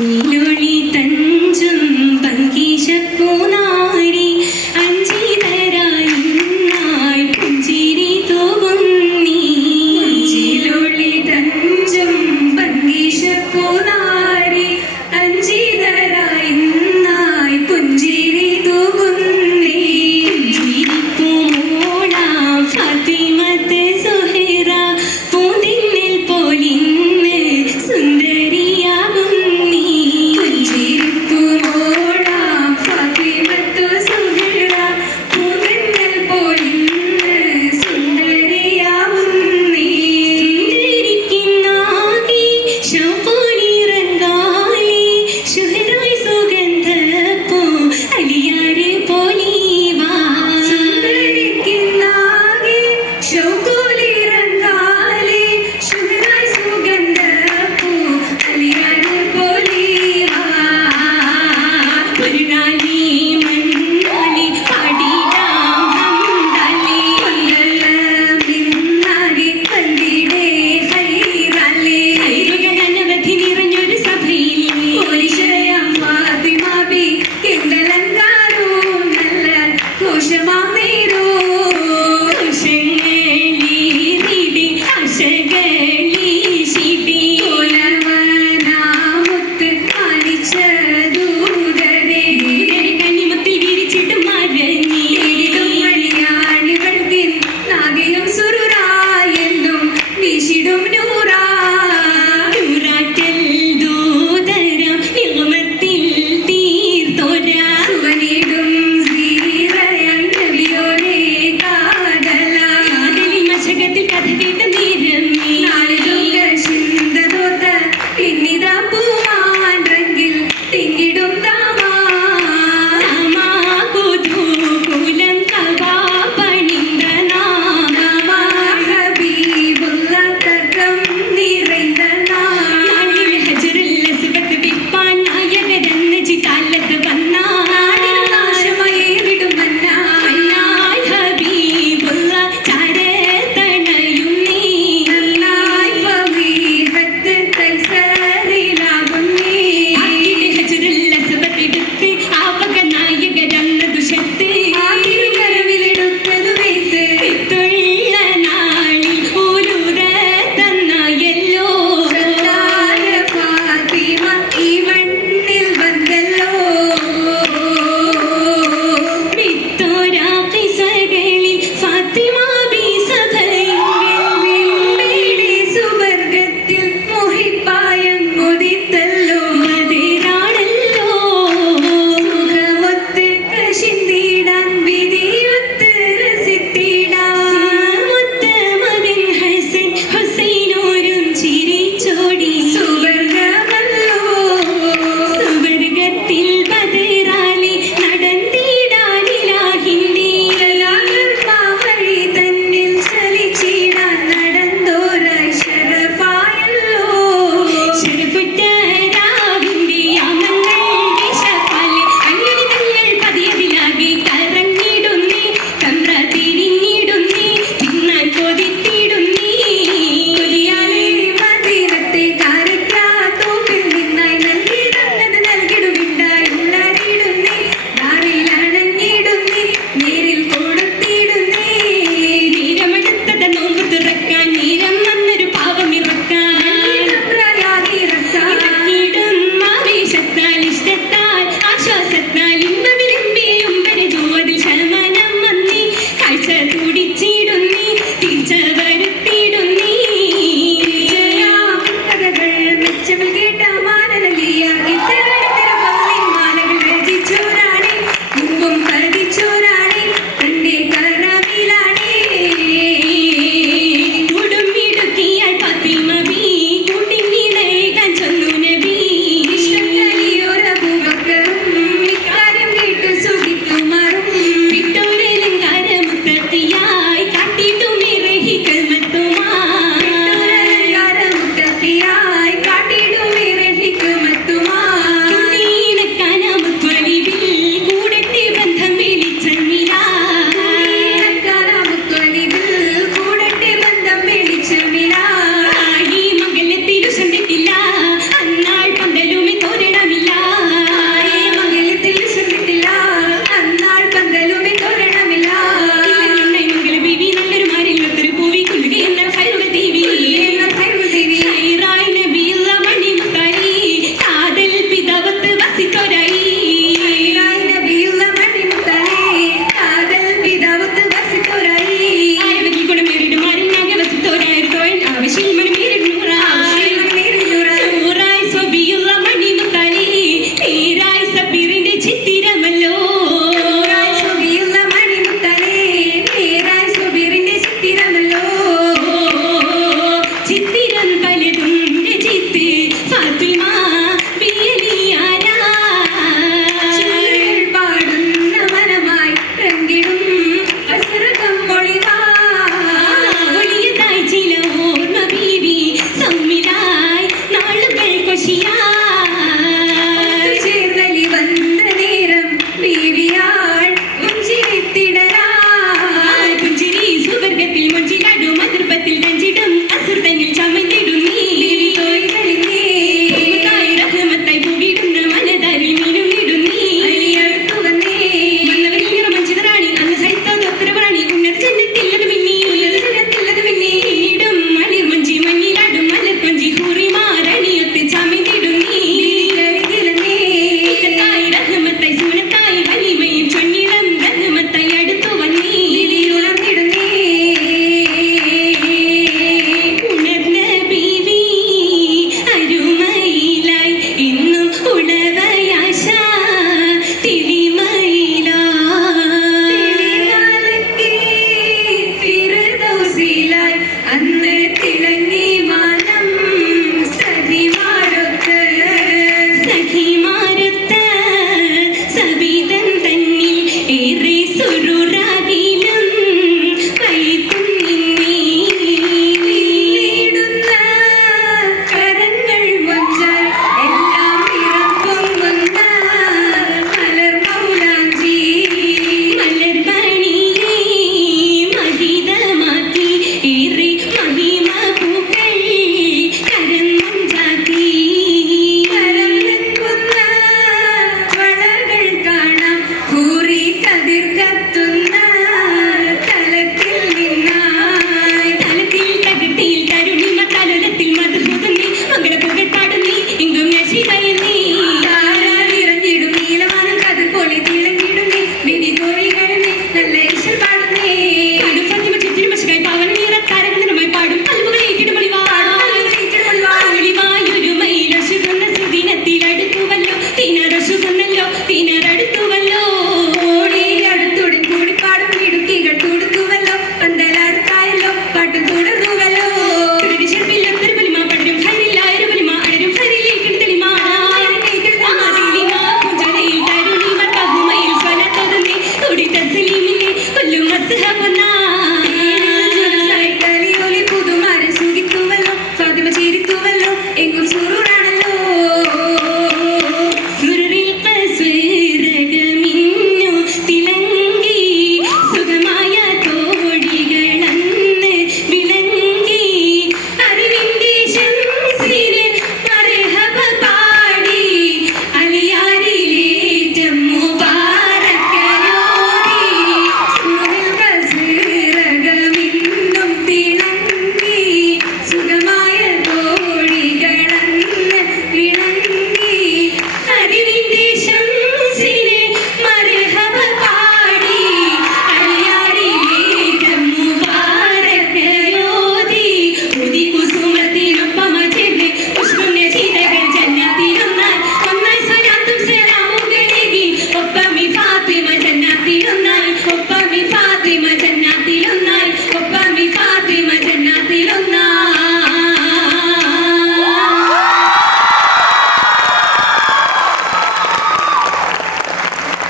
Disney.